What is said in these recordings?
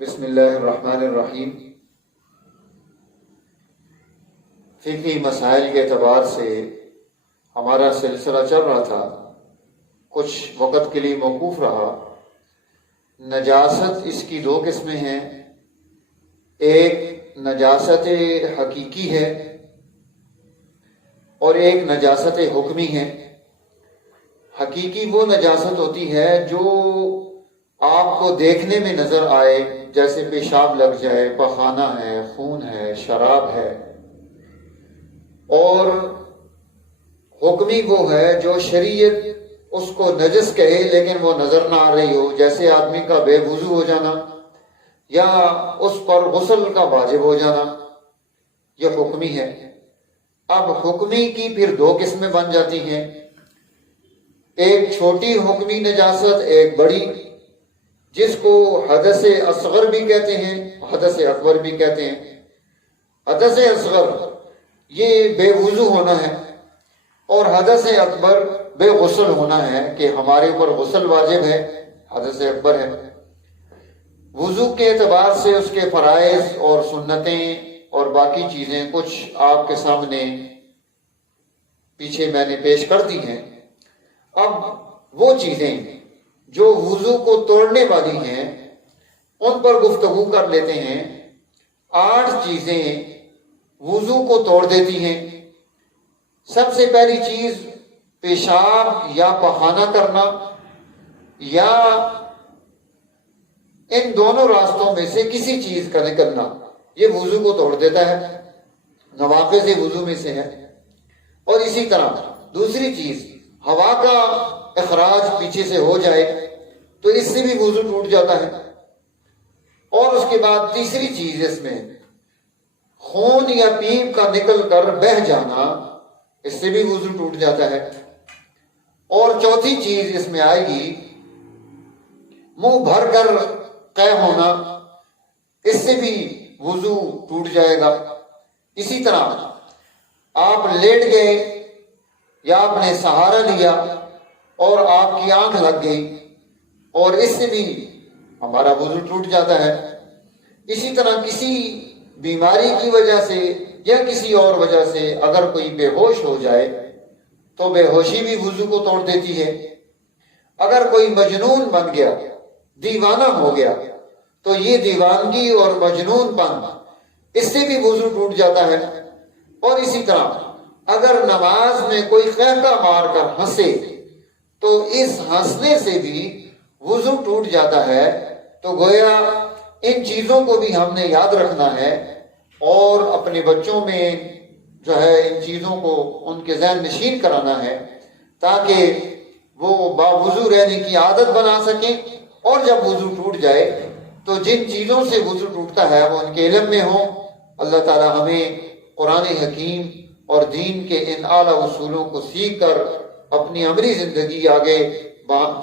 بسم اللہ الرحمن الرحیم۔ فقہی مسائل کے اعتبار سے ہمارا سلسلہ چل رہا تھا، کچھ وقت کے لیے موقوف رہا۔ نجاست اس کی دو قسمیں ہیں، ایک نجاست حقیقی ہے اور ایک نجاست حکمی ہے۔ حقیقی وہ نجاست ہوتی ہے جو آپ کو دیکھنے میں نظر آئے، جیسے پیشاب لگ جائے، پخانہ ہے، خون ہے، شراب ہے۔ اور حکمی وہ ہے جو شریعت اس کو نجس کہے لیکن وہ نظر نہ آ رہی ہو، جیسے آدمی کا بے وضو ہو جانا یا اس پر غسل کا واجب ہو جانا، یہ حکمی ہے۔ اب حکمی کی پھر دو قسمیں بن جاتی ہیں، ایک چھوٹی حکمی نجاست، ایک بڑی، جس کو حدث اصغر بھی کہتے ہیں، حدث اکبر بھی کہتے ہیں۔ حدث اصغر یہ بے وضو ہونا ہے اور حدث اکبر بے غسل ہونا ہے کہ ہمارے اوپر غسل واجب ہے، حدث اکبر ہے۔ وضو کے اعتبار سے اس کے فرائض اور سنتیں اور باقی چیزیں کچھ آپ کے سامنے پیچھے میں نے پیش کر دی ہیں۔ اب وہ چیزیں جو وضو کو توڑنے والی ہیں ان پر گفتگو کر لیتے ہیں۔ 8 چیزیں وضو کو توڑ دیتی ہیں۔ سب سے پہلی چیز پیشاب یا پخانہ کرنا، یا ان دونوں راستوں میں سے کسی چیز کا نکلنا، یہ وضو کو توڑ دیتا ہے، نواقض وضو میں سے ہے۔ اور اسی طرح دوسری چیز ہوا کا اخراج پیچھے سے ہو جائے تو اس سے بھی وضو ٹوٹ جاتا ہے۔ اور اس کے بعد تیسری چیز اس میں خون یا پیپ کا نکل کر بہہ جانا، اس سے بھی وضو ٹوٹ جاتا ہے۔ اور چوتھی چیز اس میں آئے گی منہ بھر کر قے ہونا، اس سے بھی وضو ٹوٹ جائے گا۔ اسی طرح آپ لیٹ گئے یا آپ نے سہارا لیا اور آپ کی آنکھ لگ گئی، اور اس سے بھی ہمارا وضو ٹوٹ جاتا ہے۔ اسی طرح کسی بیماری کی وجہ سے یا کسی اور وجہ سے اگر کوئی بے ہوش ہو جائے تو بے ہوشی بھی وضو کو توڑ دیتی ہے۔ اگر کوئی مجنون بن گیا، دیوانہ ہو گیا، تو یہ دیوانگی اور مجنون پن، اس سے بھی وضو ٹوٹ جاتا ہے۔ اور اسی طرح اگر نماز میں کوئی قہقہ مار کر ہنسے تو اس ہنسنے سے بھی وضو ٹوٹ جاتا ہے۔ تو گویا ان چیزوں کو بھی ہم نے یاد رکھنا ہے اور اپنے بچوں میں جو ہے ان چیزوں کو ان کے ذہن نشین کرانا ہے، تاکہ وہ باوضو رہنے کی عادت بنا سکیں، اور جب وضو ٹوٹ جائے تو جن چیزوں سے وضو ٹوٹتا ہے وہ ان کے علم میں ہوں۔ اللہ تعالی ہمیں قرآن حکیم اور دین کے ان اعلیٰ اصولوں کو سیکھ کر اپنی عملی زندگی آگے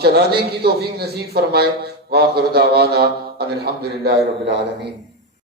چلانے کی توفیق نصیب فرمائے۔ وآخر دعوانا ان الحمدللہ رب العالمین۔